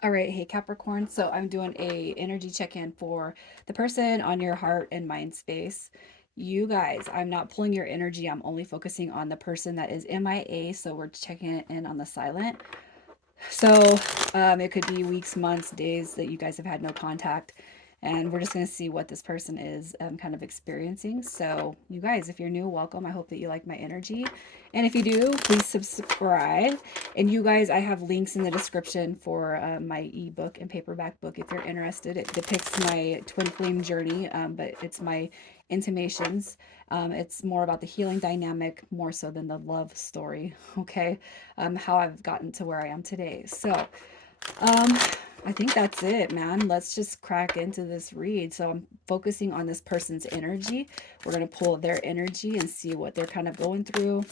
All right, hey Capricorn. So I'm doing a energy check-in for the person on your heart and mind space. You guys, I'm not pulling your energy. I'm only focusing on the person that is MIA. So we're checking it in on the silent. So it could be weeks, months, days that you guys have had no contact. And we're just going to see what this person is kind of experiencing. So, you guys, if you're new, welcome. I hope that you like my energy. And if you do, please subscribe. And you guys, I have links in the description for my ebook and paperback book if you're interested. It depicts my twin flame journey, but it's my intimations. It's more about the healing dynamic more so than the love story. Okay, how I've gotten to where I am today. So, um, I think that's it, man. Let's just crack into this read. So I'm focusing on this person's energy. We're gonna pull their energy and see what they're kind of going through,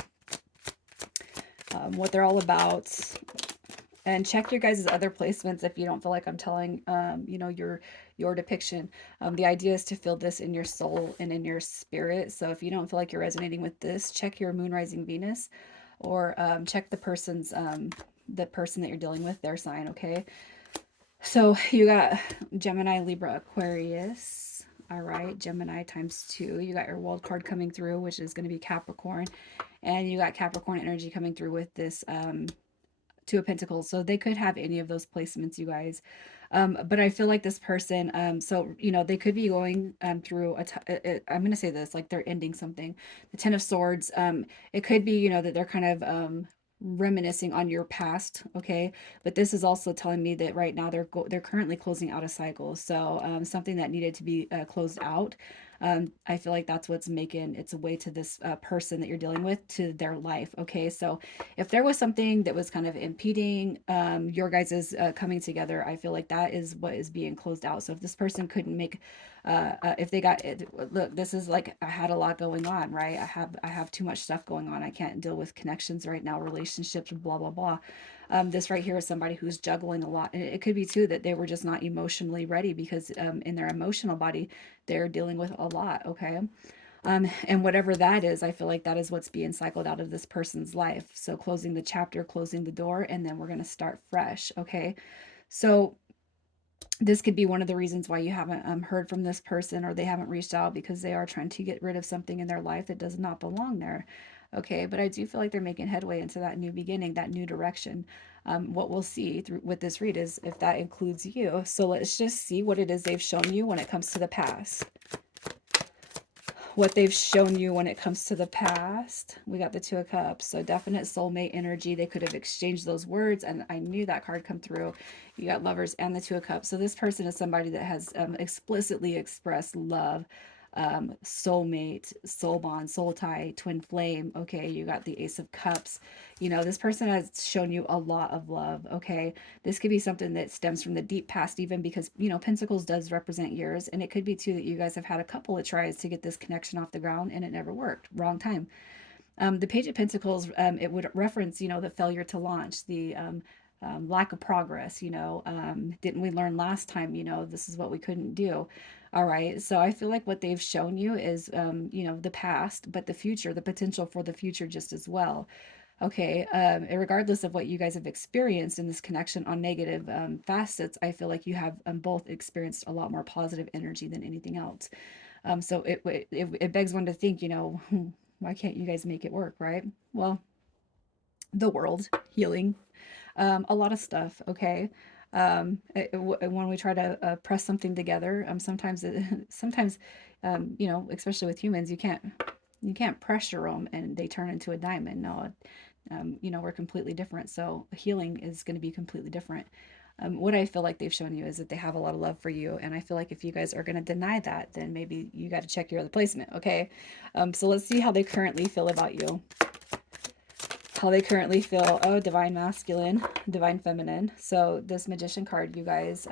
what they're all about, and check your guys' other placements if you don't feel like I'm telling your depiction. The idea is to feel this in your soul and in your spirit. So if you don't feel like you're resonating with this, check your moon rising Venus, or check the person that you're dealing with, their sign. Okay, so you got Gemini, Libra, Aquarius. All right, Gemini times two. You got your world card coming through, which is going to be Capricorn, and you got Capricorn energy coming through with this Two of Pentacles. So they could have any of those placements, you guys. But I feel like this person, so they could be going through I'm gonna say this, like they're ending something. The Ten of Swords. It could be, that they're kind of reminiscing on your past, okay? But this is also telling me that right now they're currently closing out a cycle. So something that needed to be closed out. I feel like that's what's making its way to this person that you're dealing with, to their life. Okay, so if there was something that was kind of impeding your guys' coming together, I feel like that is what is being closed out. So if this person couldn't make, if they got it, look, this is like I had a lot going on, right? I have too much stuff going on. I can't deal with connections right now, relationships, blah blah blah. This right here is somebody who's juggling a lot, and it could be too that they were just not emotionally ready because in their emotional body they're dealing with a lot. Okay, and whatever that is, I feel like that is what's being cycled out of this person's life. So closing the chapter, closing the door, and then we're going to start fresh. Okay. So this could be one of the reasons why you haven't heard from this person, or they haven't reached out, because they are trying to get rid of something in their life that does not belong there. Okay. But I do feel like they're making headway into that new beginning, that new direction. What we'll see through with this read is if that includes you. So let's just see what it is they've shown you when it comes to the past. What they've shown you when it comes to the past. We got the Two of Cups. So definite soulmate energy. They could have exchanged those words, and I knew that card come through. You got Lovers and the Two of Cups. So this person is somebody that has explicitly expressed love, soulmate, soul bond, soul tie, twin flame. Okay, you got the Ace of Cups. This person has shown you a lot of love. Okay, this could be something that stems from the deep past, even because Pentacles does represent years, and it could be too that you guys have had a couple of tries to get this connection off the ground and it never worked. Wrong time. The Page of Pentacles, it would reference the failure to launch, the lack of progress. Didn't we learn last time? This is what we couldn't do. All right, so I feel like what they've shown you is the past, but the future, the potential for the future just as well. Okay, and regardless of what you guys have experienced in this connection on negative facets, I feel like you have both experienced a lot more positive energy than anything else. So it begs one to think, why can't you guys make it work, right? Well, the world, healing, a lot of stuff. Okay, when we try to press something together, sometimes, especially with humans, you can't pressure them and they turn into a diamond. No, we're completely different. So healing is going to be completely different. What I feel like they've shown you is that they have a lot of love for you. And I feel like if you guys are going to deny that, then maybe you got to check your other placement. Okay. So let's see how they currently feel about you. How they currently feel. Oh, divine masculine, divine feminine. So this magician card, you guys,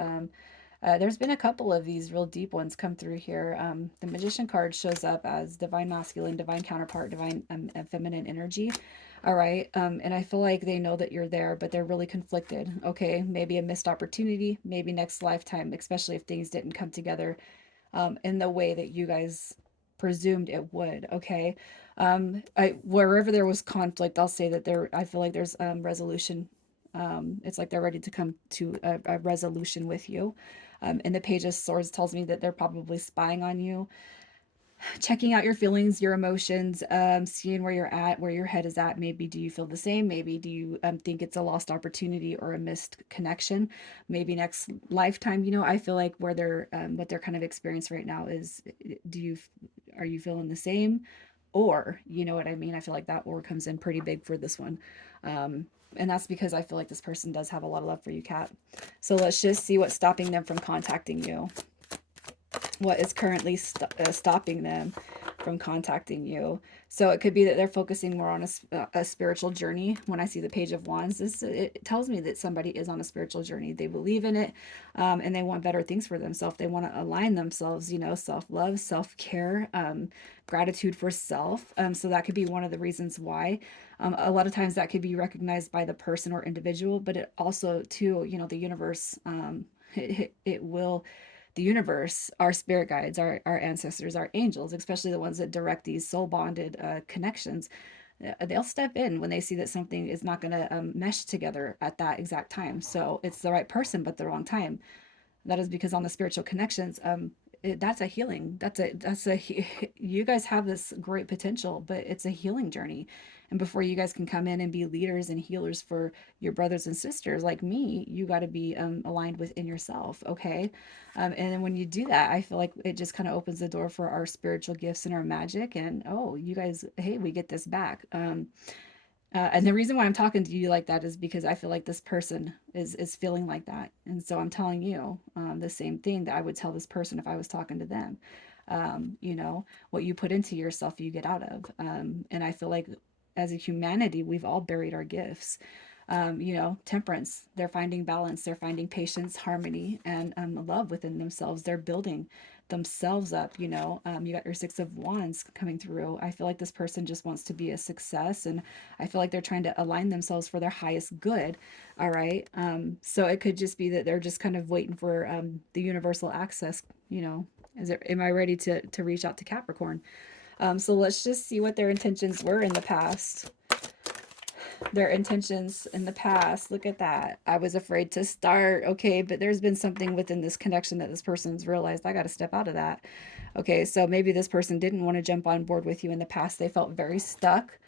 there's been a couple of these real deep ones come through here. The magician card shows up as divine masculine, divine counterpart, divine feminine energy. All right. And I feel like they know that you're there, but they're really conflicted. Okay. Maybe a missed opportunity, maybe next lifetime, especially if things didn't come together in the way that you guys presumed it would. Okay. Wherever there was conflict, I'll say that I feel like there's resolution It's like they're ready to come to a resolution with you. And the Page of Swords tells me that they're probably spying on you, checking out your feelings, your emotions, seeing where you're at, where your head is at. Maybe do you feel the same? Maybe do you think it's a lost opportunity or a missed connection? Maybe next lifetime. I feel like where they're what they're kind of experiencing right now is, do you are you feeling the same? Or, you know what I mean? I feel like that or comes in pretty big for this one. Um, and that's because I feel like this person does have a lot of love for you, Kat. So let's just see what's stopping them from contacting you. What is currently stopping them from contacting you? So it could be that they're focusing more on a spiritual journey. When I see the Page of Wands, it tells me that somebody is on a spiritual journey. They believe in it, and they want better things for themselves. They want to align themselves, self-love, self-care, gratitude for self. So that could be one of the reasons why. A lot of times that could be recognized by the person or individual, but it also too, the universe, it will, the universe, our spirit guides, our ancestors, our angels, especially the ones that direct these soul bonded connections, they'll step in when they see that something is not going to mesh together at that exact time. So it's the right person, but the wrong time. That is because on the spiritual connections, that's a healing. You guys have this great potential, but it's a healing journey. And before you guys can come in and be leaders and healers for your brothers and sisters like me, you got to be aligned within yourself. Okay. And then when you do that, I feel like it just kind of opens the door for our spiritual gifts and our magic. And oh, you guys, hey, we get this back. And the reason why I'm talking to you like that is because I feel like this person is feeling like that, and so I'm telling you the same thing that I would tell this person if I was talking to them. What you put into yourself, you get out of. And I feel like as a humanity, we've all buried our gifts. Temperance. They're finding balance. They're finding patience, harmony, and love within themselves. They're building themselves up. You got your Six of Wands coming through. I feel like this person just wants to be a success, and I feel like they're trying to align themselves for their highest good. All right. So it could just be that they're just kind of waiting for the universal access. Am I ready to reach out to Capricorn? So let's just see what their intentions were in the past. Their intentions in the past. Look at that. I was afraid to start. Okay, but there's been something within this connection that this person's realized I got to step out of that. Okay, so maybe this person didn't want to jump on board with you in the past. They felt very stuck.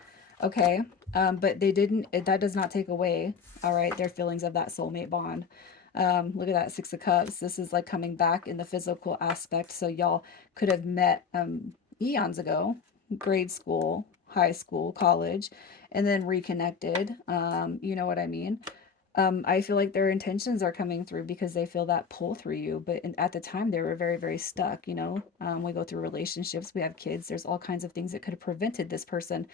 Okay, but they didn't. That does not take away, all right, their feelings of that soulmate bond. Look at that Six of Cups. This is like coming back in the physical aspect. So y'all could have met eons ago, grade school, high school, college, and then reconnected. You know what I mean? I feel like their intentions are coming through because they feel that pull through you. But at the time, they were very, very stuck. We go through relationships, we have kids. There's all kinds of things that could have prevented this person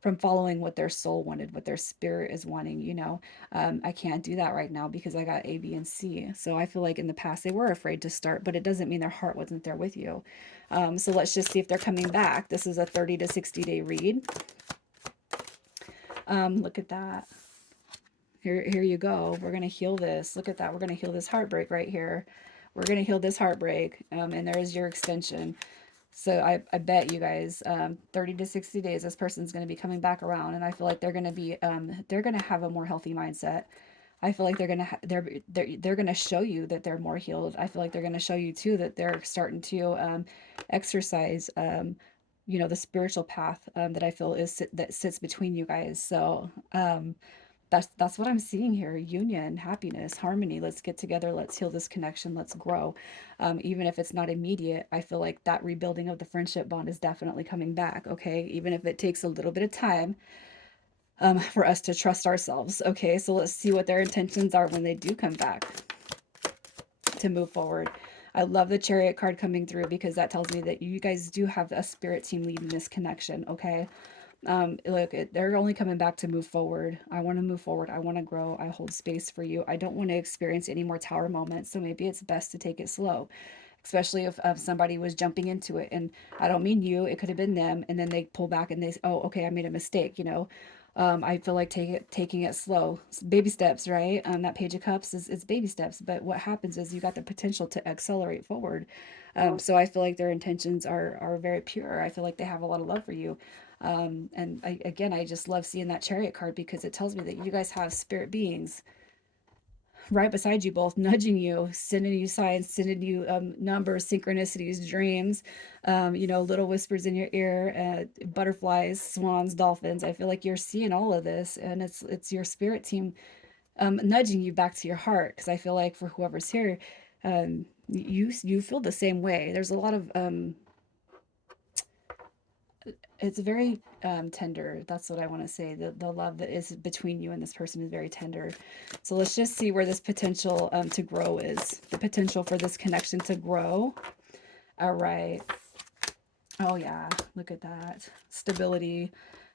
from following what their soul wanted, what their spirit is wanting. I can't do that right now because I got A, B, and C. So I feel like in the past they were afraid to start, but it doesn't mean their heart wasn't there with you. So let's just see if they're coming back. This is a 30 to 60-day read. Look at that. Here you go. We're going to heal this. Look at that. We're going to heal this heartbreak right here. We're going to heal this heartbreak. And there is your extension. So I bet you guys, 30 to 60 days, this person's going to be coming back around. And I feel like they're going to be, they're going to have a more healthy mindset. I feel like they're going to, they're going to show you that they're more healed. I feel like they're going to show you too, that they're starting to, exercise, the spiritual path, that I feel that sits between you guys. So, that's what I'm seeing here. Union, happiness, harmony. Let's get together. Let's heal this connection. Let's grow. Even if it's not immediate, I feel like that rebuilding of the friendship bond is definitely coming back. Okay. Even if it takes a little bit of time for us to trust ourselves. Okay. So let's see what their intentions are when they do come back to move forward. I love the Chariot card coming through because that tells me that you guys do have a spirit team leading this connection. Okay. Look, they're only coming back to move forward. I want to move forward. I want to grow. I hold space for you. I don't want to experience any more tower moments. So maybe it's best to take it slow, especially if somebody was jumping into it. And I don't mean you, it could have been them. And then they pull back and they say, oh, okay, I made a mistake. I feel like taking it slow. Baby steps, right? That Page of Cups is baby steps. But what happens is you got the potential to accelerate forward. So I feel like their intentions are very pure. I feel like they have a lot of love for you. And I just love seeing that Chariot card because it tells me that you guys have spirit beings right beside you, both nudging you, sending you signs, sending you numbers, synchronicities, dreams, you know, little whispers in your ear, butterflies, swans, dolphins. I feel like you're seeing all of this, and it's your spirit team nudging you back to your heart. Because I feel like for whoever's here, you feel the same way. There's a lot of it's very tender. That's what I want to say. The love that is between you and this person is very tender. So let's just see where this potential to grow is. The potential for this connection to grow. All right. Oh yeah, look at that. Stability.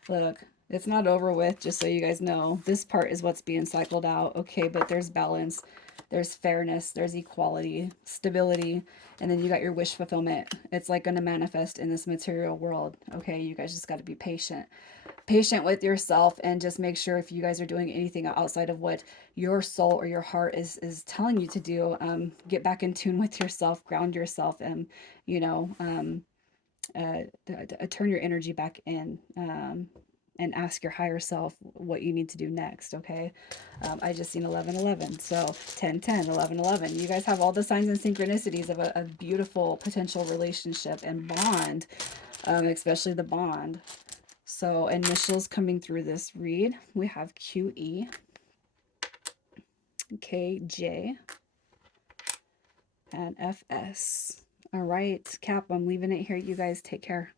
Look, it's not over with, just so you guys know. This part is what's being cycled out. Okay, but there's balance, there's fairness, there's equality, stability, and then you got your wish fulfillment. It's like going to manifest in this material world. Okay, you guys just got to be patient. Patient with yourself, and just make sure if you guys are doing anything outside of what your soul or your heart is telling you to do, get back in tune with yourself, ground yourself, and you know, uh, turn your energy back in, and ask your higher self what you need to do next. Okay. I just seen 1111, so 1010, 1111. You guys have all the signs and synchronicities of a beautiful potential relationship and bond, especially the bond. So initials coming through this read, we have QE, KJ, and FS. All right, Cap, I'm leaving it here. You guys take care.